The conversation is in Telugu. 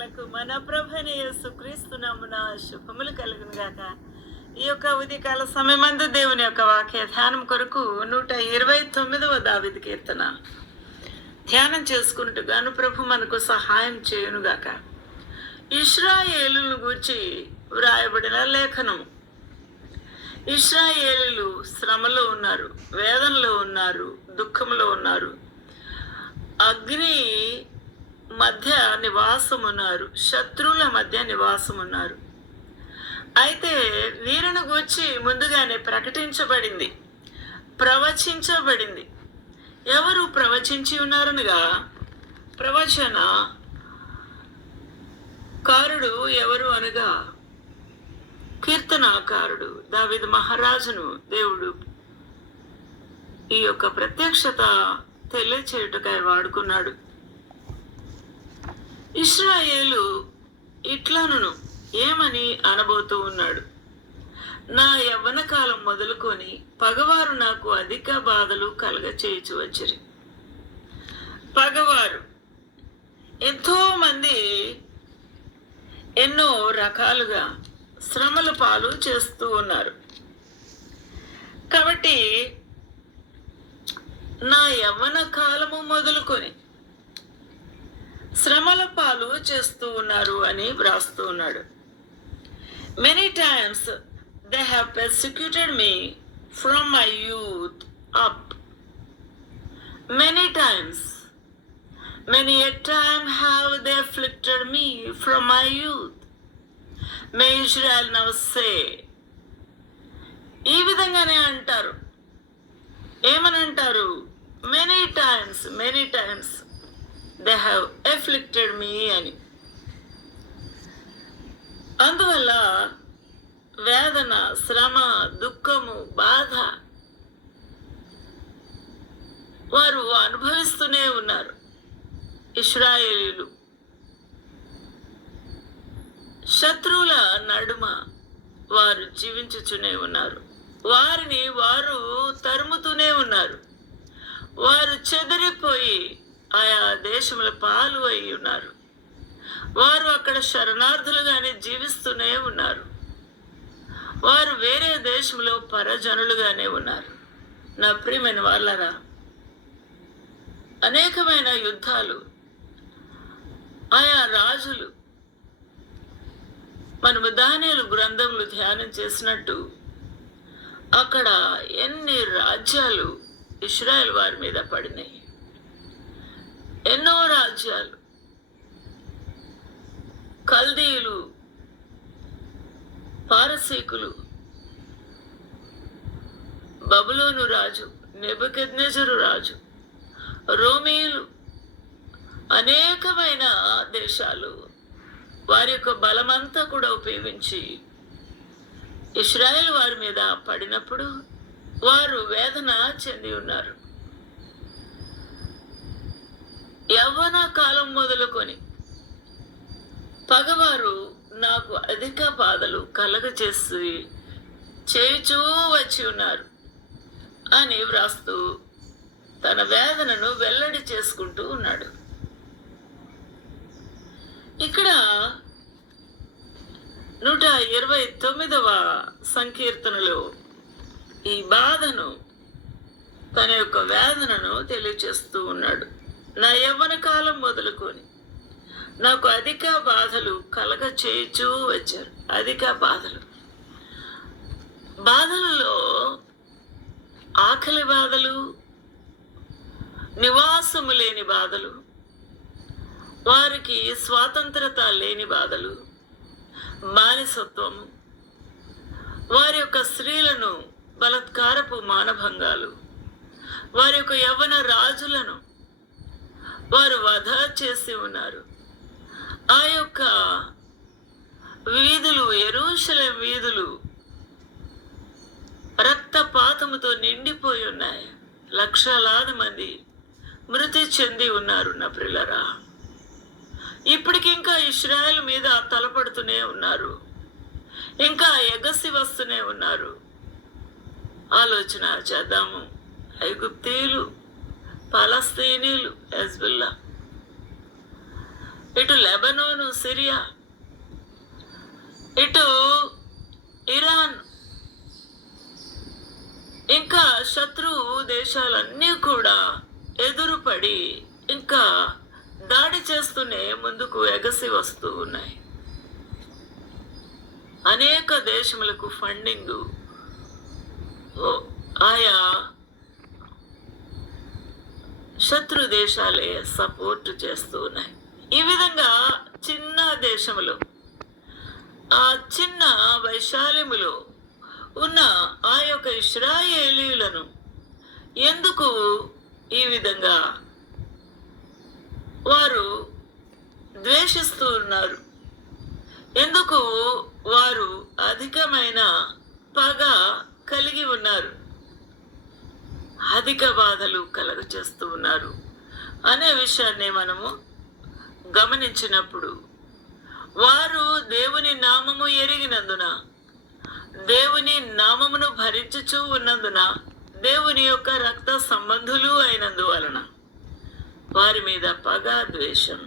ఆత్మలకు మన ప్రభని యేసుక్రీస్తు నామున శుభములు కలుగును గాక. ఈ యొక్క ఉదయకాల సమయమందు దేవుని యొక్క వాక్య ధ్యానం కొరకు నూట ఇరవై తొమ్మిదవ దావిది కీర్తన. ధ్యానం చేసుకుంటూ ప్రభు మనకు సహాయం చేయునుగాక ఇస్రాయేలును గూర్చి వ్రాయబడిన లేఖనం ఇస్రాయేలులు శ్రమలో ఉన్నారు వేదనలో ఉన్నారు దుఃఖంలో ఉన్నారు. అగ్ని మధ్య నివాసం ఉన్నారు శత్రువుల మధ్య నివాసం ఉన్నారు అయితే వీరిని గూర్చి ముందుగానే ప్రకటించబడింది. ప్రవచించబడింది. ఎవరు ప్రవచించి ఉన్నారనగా ప్రవచన కారుడు ఎవరు అనగా కీర్తనాకారుడు దావిద్ మహారాజును దేవుడు ఈ యొక్క ప్రత్యక్షత తెలియచేయుటకై వాడుకున్నాడు. ఇస్రాయేలు ఇట్లనును ఏమని అనబోతూ ఉన్నాడు? నా యవ్వన కాలం మొదలుకొని పగవారు నాకు అధిక బాధలు కలగ చేయించు వచ్చిరి. పగవారు ఎంతోమంది ఎన్నో రకాలుగా శ్రమల పాలు చేస్తూ ఉన్నారు. కాబట్టి నా యవ్వన కాలము మొదలుకొని శ్రమల పాలు చేస్తూ ఉన్నారు అని వ్రాస్తూ ఉన్నాడు. Many times they have persecuted me from my youth up many times many a time have they afflicted me from my youth may Israel now say ఈ విధంగానే అంటారు. ఏమని అంటారు? Many times many times they have afflicted me అని. అందువల్ల వేదన శ్రమ దుఃఖము బాధ వారు అనుభవిస్తూనే ఉన్నారు. ఇస్రాయేలీలు శత్రువుల నడుమ వారు జీవించుచునే ఉన్నారు. వారిని వారు తరుముతూనే ఉన్నారు. వారు చెదిరిపోయి ఆయా దేశముల పాలు అయి ఉన్నారు. వారు అక్కడ శరణార్థులుగానే జీవిస్తూనే ఉన్నారు. వారు వేరే దేశంలో పరజనులుగానే ఉన్నారు. నా ప్రియమైన వాళ్ళరా అనేకమైన యుద్ధాలు ఆయా రాజులు మనము దానిలు గ్రంథములు ధ్యానం చేసినట్టు అక్కడ ఎన్ని రాజ్యాలు ఇస్రాయల్ వారి మీద పడినాయి. ఎన్నో రాజ్యాలు కల్దీయులు పారసీకులు బబులోను రాజు నెబుకెద్నెజరు రాజు రోమీయులు అనేకమైన దేశాలు వారి యొక్క బలమంతా కూడా ఉపయోగించి ఇస్రాయేల్ వారి మీద పడినప్పుడు వారు వేదన చెంది ఉన్నారు. యవ్వన కాలం మొదలుకొని పగవారు నాకు అధిక బాధలు కలగచేసి చేయుచూ వచ్చి ఉన్నారు అని వ్రాస్తూ తన వేదనను వెల్లడి చేసుకుంటూ ఉన్నాడు. ఇక్కడ నూట ఇరవై తొమ్మిదవ సంకీర్తనలో ఈ బాధను తన యొక్క వేదనను తెలియచేస్తూ ఉన్నాడు. నా యవ్వన కాలం మొదలుకొని నాకు అధిక బాధలు కలగ చేయుచూ వచ్చారు. అధిక బాధలు. బాధలలో ఆకలి బాధలు నివాసము లేని బాధలు వారికి స్వాతంత్రత లేని బాధలు బానిసత్వము వారి యొక్క స్త్రీలను బలత్కారపు మానభంగాలు వారి యొక్క యవ్వన రాజులను వారు వధ చేసి ఉన్నారు. ఆ యొక్క వీధులు ఎరుషల వీధులు రక్తపాతముతో నిండిపోయి ఉన్నాయి. లక్షలాది మంది మృతి చెంది ఉన్నారు నా ప్రిల్లరా. ఇప్పటికి ఇంకా ఇస్రాయల్ మీద తలపడుతూనే ఉన్నారు. ఇంకా ఎగసి వస్తూనే ఉన్నారు. ఆలోచన చేద్దాము. ఐగుప్తీయులు పలస్తీనీలు హెజ్బుల్లా. ఇటు లెబనోను సిరియా. ఇటు ఇరాన్. ఇంకా శత్రు దేశాలన్నీ కూడా ఎదురుపడి ఇంకా దాడి చేస్తూనే ముందుకు ఎగసి వస్తూ ఉన్నాయి. అనేక దేశములకు ఫండింగ్. ఆయా శత్రు దేశాలే సపోర్ట్ చేస్తూ ఉన్నాయి. ఈ విధంగా చిన్న దేశములు ఆ చిన్న వైశాల్యములో ఉన్న ఆ యొక్క ఇస్రాయేలీలను ఎందుకు ఈ విధంగా వారు ద్వేషిస్తూ ఉన్నారు? ఎందుకు వారు అధికమైన పగ కలిగి ఉన్నారు? అధిక బాధలు కలుగ చేస్తూ ఉన్నారు. అనే విషయాన్ని మనము గమనించినప్పుడు వారు దేవుని నామము ఎరిగినందున దేవుని నామమును భరించుచూ ఉన్నందున దేవుని యొక్క రక్త సంబంధులు అయినందువలన వారి మీద పగ ద్వేషం